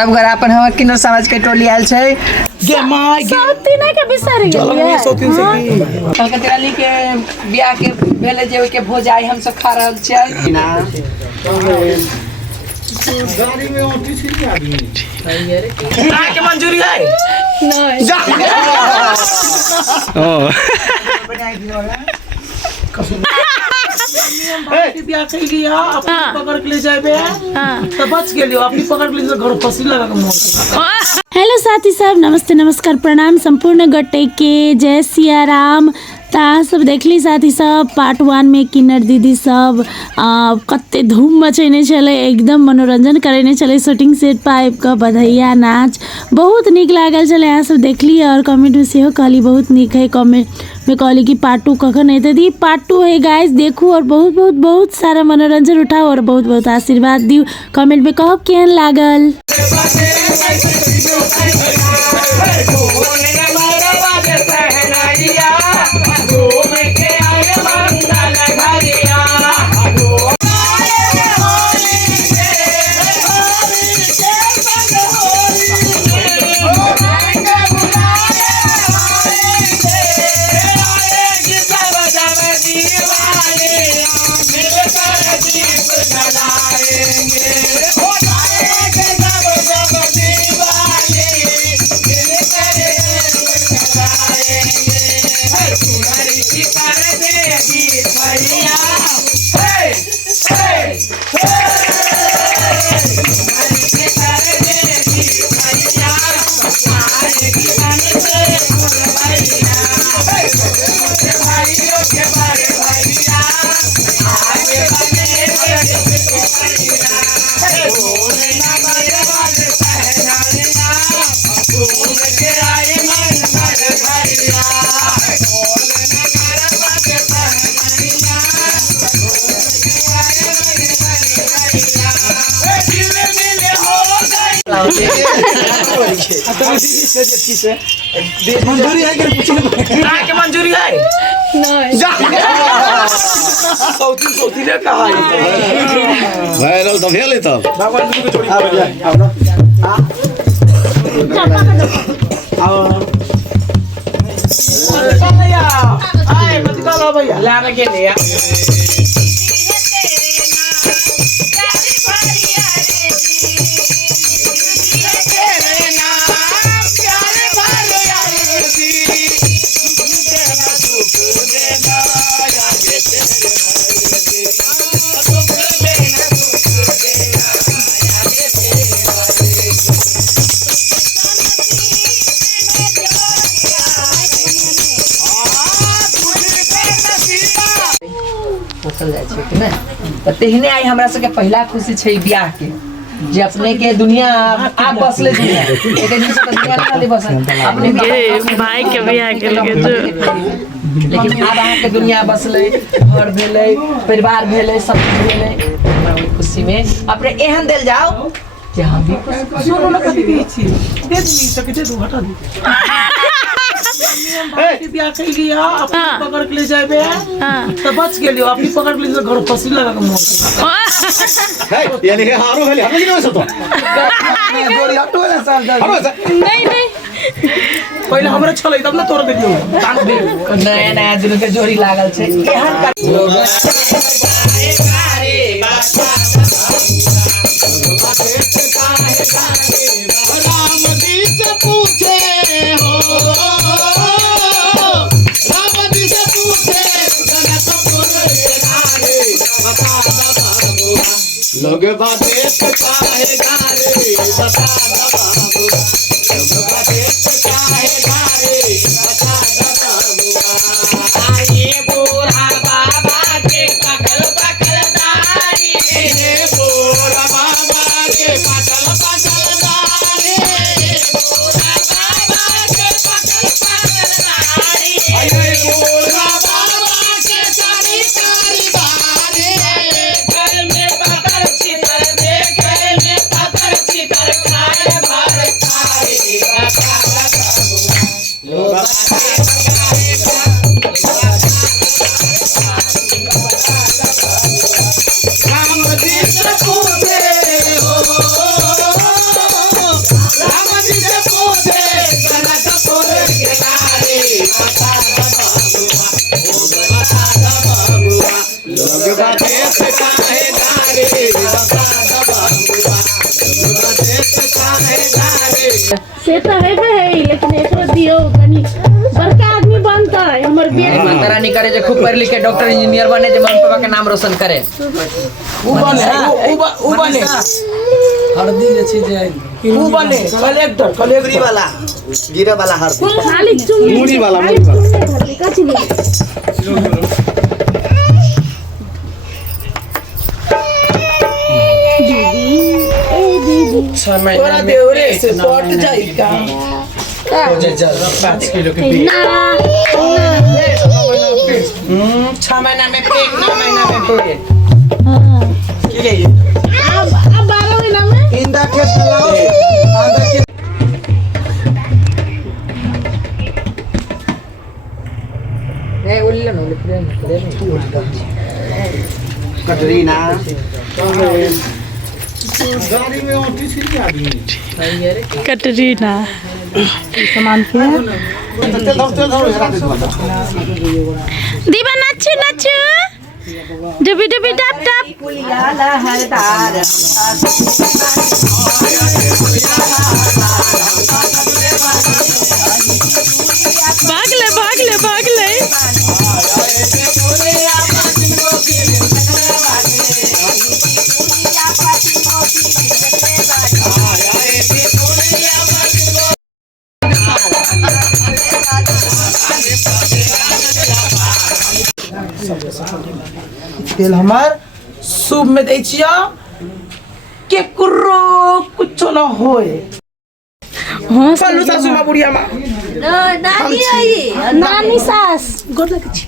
सब घर अपन हम किन्नर समाज के टोली आयल छै गे माय गे सौतीना के बिसर गेलिए सौतीन से की कलकत्ता ली के बियाह के भेले जे के भोजाई हम सब खा रहल छियै ना गाड़ी में ओटी छी आदमी के मंजूरी है नहीं बियाह कर लिया अपनी पकड़ के ले जाबे तो बच गेलियो अपनी पकड़ के ले घर फसी लगा के मोर। हेलो साथी सब, नमस्ते नमस्कार प्रणाम संपूर्ण गट्टे के जय सिया राम। ता सब देखली साथी सब पार्ट 1 में किन्नर दीदी सब कते धूम मचेने चले, एकदम मनोरंजन करने चले। शूटिंग सेट पाइप का बधैया नाच बहुत निक लागल चले। यहाँ सब देखली और कमेंट में से कहली बहुत निक है। कमेंट में कहली कि पार्ट 2 कखन है दी पार्ट 2 है गाइस, देखू और बहुत बहुत बहुत सारा मनोरंजन उठाओ और बहुत बहुत आशीर्वाद दियो। कमेंट में कहो केहन लागल। मंजूरी है के मंजूरी है नहीं सौती ने कहा वायरल तो भेल है तब भगवान जी को छोड़ी आओ ना आओ भैया आए मत करो भैया लाने के लिए चल जाय छै कि नै त तेहने आई हमरा सबके पहला खुशी छै बियाह के जे अपने के दुनिया आप बसले दुनिया एक दिन से दुनिया खाली बसल अपने भाई के बियाह के लगे जो लेकिन अब अहाँ के दुनिया बसले घर भेले परिवार भेले सब भेले हमरा खुशी में अपने एहन देल जाओ जे हम भी सुनो ना कभी भी छी दे दी सके दे दो हटा दो बियाह कर लिया अपनी पकड़ के ले जाबे तो बच गेलियो अपनी पकड़ के ले घर फसी लगा के मोर। है यानी के हारो भेले हम नहीं हो तो गोरी हटो ना सब नहीं नहीं पहले हमरा छलै तब ना तोड़ दियो नया नया दुनु के जोड़ी लागल छै एहन लोग बातें काहे गारे बता दबाबू लोग बातें काहे गारे बता दबाबू आए बूढ़ा बाबा के पकड़ पकड़ दानी ये बोला बाबा के पकड़ पकड़ दारे बूढ़ा बाबा के पकड़ पकड़ दानी ये बोला बाबा के सारी सारी बारे घर में पकड़ चितर दे घर में पकड़ चितर खाए भर खाए देश काहे गारे बता दबंगुआ दूर देश काहे गारे से तो है लेकिन एकरो दियो कनी बड़का आदमी बनता है हमर बेटा माता रानी करे जे खूब पढ़ लिख के डॉक्टर इंजीनियर बने जे मम्मी पापा के नाम रोशन करे उ बने हरदी जे छै जे उ बने कलेक्टर वाला गिरे वाला हर खाली चुन मुड़ी वाला काची ले समय तोरा देवरे से सट जाई का 5 किलो के बीज 6 महीना में पेट 9 महीना में पेट अब 12 महीना में इंदा के चलाओ आधा के ए उल्ले न उल्ले कटरीना कटरीना दीवा नाचू नाचू डुबी डुबी डप डप पुलियाला हरदार भाग ले तेल हमार सूप में दै छिया केकरो कुछ न होए हां चलू सासू माँ बुढ़िया माँ नानी सास गोर लगे छी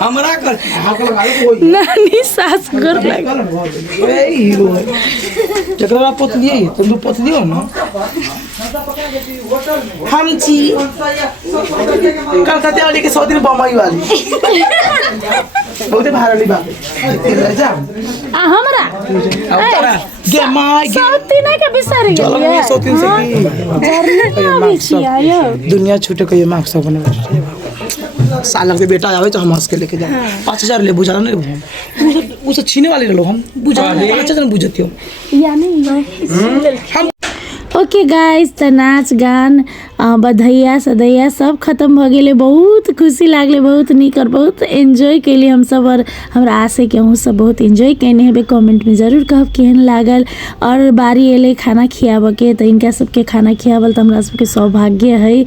हमरा कर नानी सास गोर लगे ए हीरो जकरा पोतलिए तुम पोतलियो ना हम छी कलकत्ता वाली के 100 दिन बम्बई वाली बहुते भारी बात है जा आ हमरा गे माय गे सौती ना के बिसर चलो गेलिए ये 100 दिन से की जरने आबै छी आयो दुनिया छूटे के ये मार्क्स सब बने सालक के बेटा आवे तो हम हंस के लेके जाए 5000 ले बुझा नहीं वो सब छीने वाले रहो हम बुझा अच्छा से बुझती हो या नहीं ओके गाइस त नाच गान बधैया सदैया सब खत्म भ गेले बहुत खुशी लागले बहुत नीक और बहुत एंजॉय कैली हम सब और हमरा आशा कि अहूँ सब बहुत एंजॉय कैने हेबे कमेंट में जरूर कहब केहन लागल और बारी एले खाना खियाबे के त इनका सबके खाना खियाबल त हमरा सबके सौभाग्य है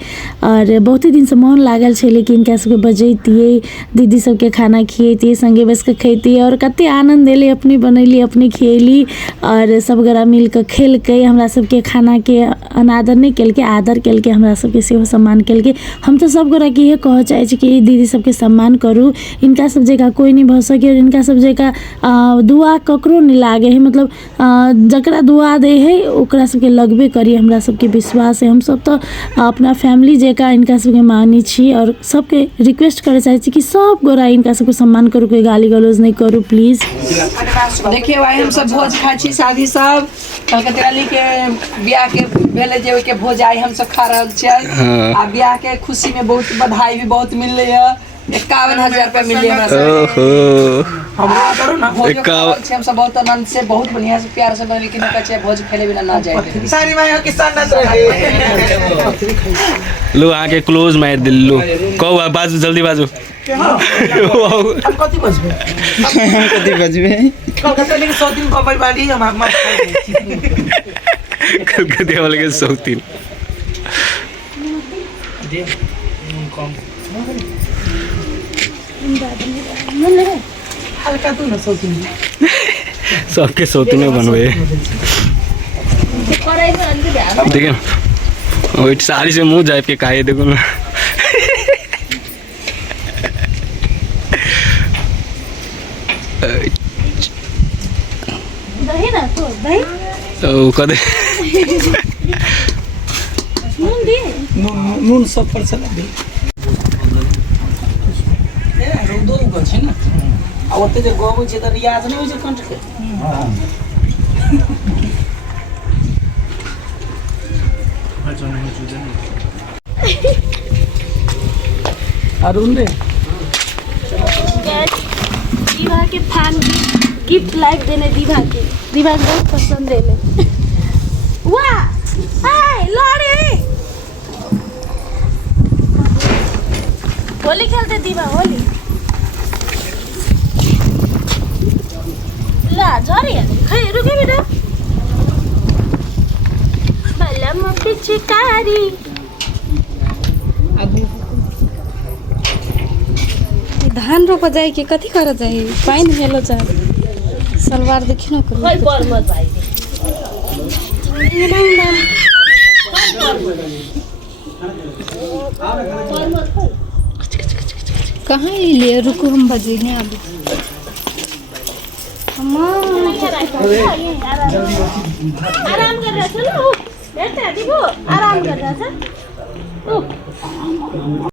और बहुत दिन से मन लागल छै लेकिन इनका सबके बजैतिए दीदी सबके खाना खिएतिए संगे बैस के खैतिए और कते आनंद एले अपने बनैली अपने खिएली और सब गोरा मिल के खेल के हमरा सबके खाना के अनादर नहीं केल के आदर केल के हमरा सबके सेहो सम्मान केल के हम तो सब गोरा के ये कह चाहे छी कि दीदी सबके सम्मान करू इनका सब जगह कोई नहीं भ सके और इनका सब जगह दुआ ककरो नहीं लागे है मतलब जकरा दुआ दे है ओकरा सबके लगबे करी हमरा सबके विश्वास है हम सब तो अपना फैमिली जगह इनका सबके मानी छी और सबके रिक्वेस्ट करे चाहे छी कि सब गोरा इनका सबको सम्मान करू कोई गाली गलौज नहीं करू प्लीज देखिए भाई हम सब भोज खाई छी शादी सब कलकत्ता वाली के बियाह के भेले जे ओके भोज आई हम सब खा रहल छियै आ बियाह के खुशी में बहुत बधाई भी बहुत मिलले है 51,000 रुपया मिलले हमरा सब हमरा करू ना भोज हम सब बहुत आनंद से बहुत बढ़िया से प्यार से बने लेकिन कचे भोज खेले बिना ना जाए सारी माय किसान ना रहे लो आके क्लोज मार दिल लो कहो बाजू जल्दी बाजू हम कति बजबे कलकत्ता लेके 100 दिन बम्बई वाली हम कलकत्ता वाले के सौतीन हल्का तू ना 100 दिन सबके सौतीन बनवे देखिए वही साड़ी से मुंह जाए के काहे देखो ना दही ना तो दही तो कदे नून दे नून सब पर चला दे ए रोदो उगल छै ना आ ओते जे गबै छै त रियाज नै होय छै कंठ के अरुण रे दीवा के फैन गिफ्ट लाइक देने दीवा के बहुत पसंद है ले वाह हाय लड़ी होली खेलते दीवा होली ला झरी खै रुके बेटा बलम पिचकारी धान रोप जाए कि कथी कर जाए पानी हेलो जाए सलवार देखी न करू कहाँ लिए रुको हम बजेंगे अब आराम कर रहा चलो बैठे दीबो आराम कर रहा था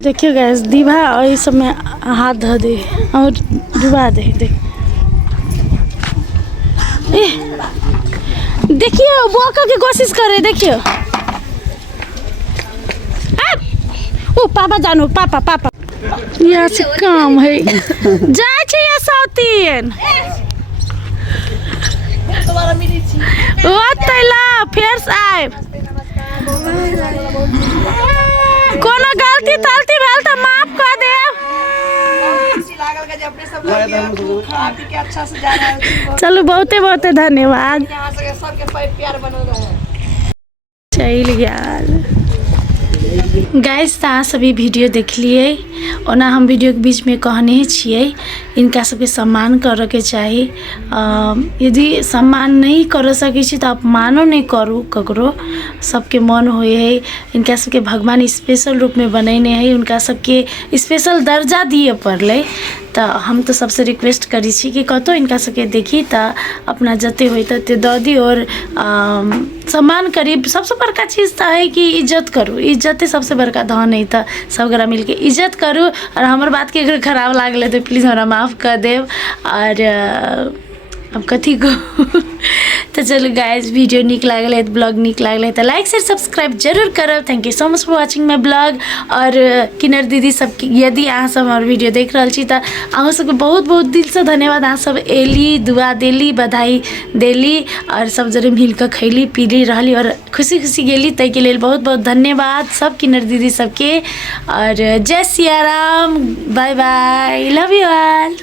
देखियो गैस दीवा और इस समय हाथ धो दे और डुबा दे देख देखियो बोका की कोशिश करे देखियो ओ पापा जानो पापा यहाँ से काम है जाए छे या सौतीन ओ तैला फिर से आए कोनो गलती तलती भेल त माफ कर दे लागल के जे अपने सब लोग खा पी के अच्छा से जा रहा है चलो बहुते धन्यवाद यहाँ से सबके प्यार बनल रहे चल गया गाइस ता सभी वीडियो देख लिए ओना हम वीडियो के बीच में कहने छिए इनका सबके सम्मान करे के चाहिए यदि सम्मान नहीं कर सके छी तो अपमानो नहीं करू ककरो सबके मन होए है इनका सबके भगवान स्पेशल रूप में बनैने है उनका सबके स्पेशल दर्जा दिए पड़ले तो हम तो सबसे रिक्वेस्ट करी छी कि कतो इनका सबके देखी तो अपना जते होई ते ददी और सम्मान करी सबसे बड़का चीज़ तो है कि इज्जत करू इज्जत सबसे बड़का धन है तो सब गोरा मिलके इज्जत करू और हमार बात के अगर खराब लागले तो प्लीज़ हमरा माफ़ कर देव और अब कथी को तो चलो गाइस वीडियो निक लागल ब्लॉग निक लागल तो लाइक शेयर सब्सक्राइब जरूर करब thank you so much for watching my blog और किन्नर दीदी सब यदि अहाँ सब हमार वीडियो देख रहा छी तो अहाँ सबके बहुत दिल से धन्यवाद अहाँ सब एली दुआ देली बधाई देली और सब जरे मिलकर खैली पीली रहली और खुशी गेली तै के लिए बहुत धन्यवाद सब किन्नर दीदी सबके और जय Siya Ram bye bye love you all.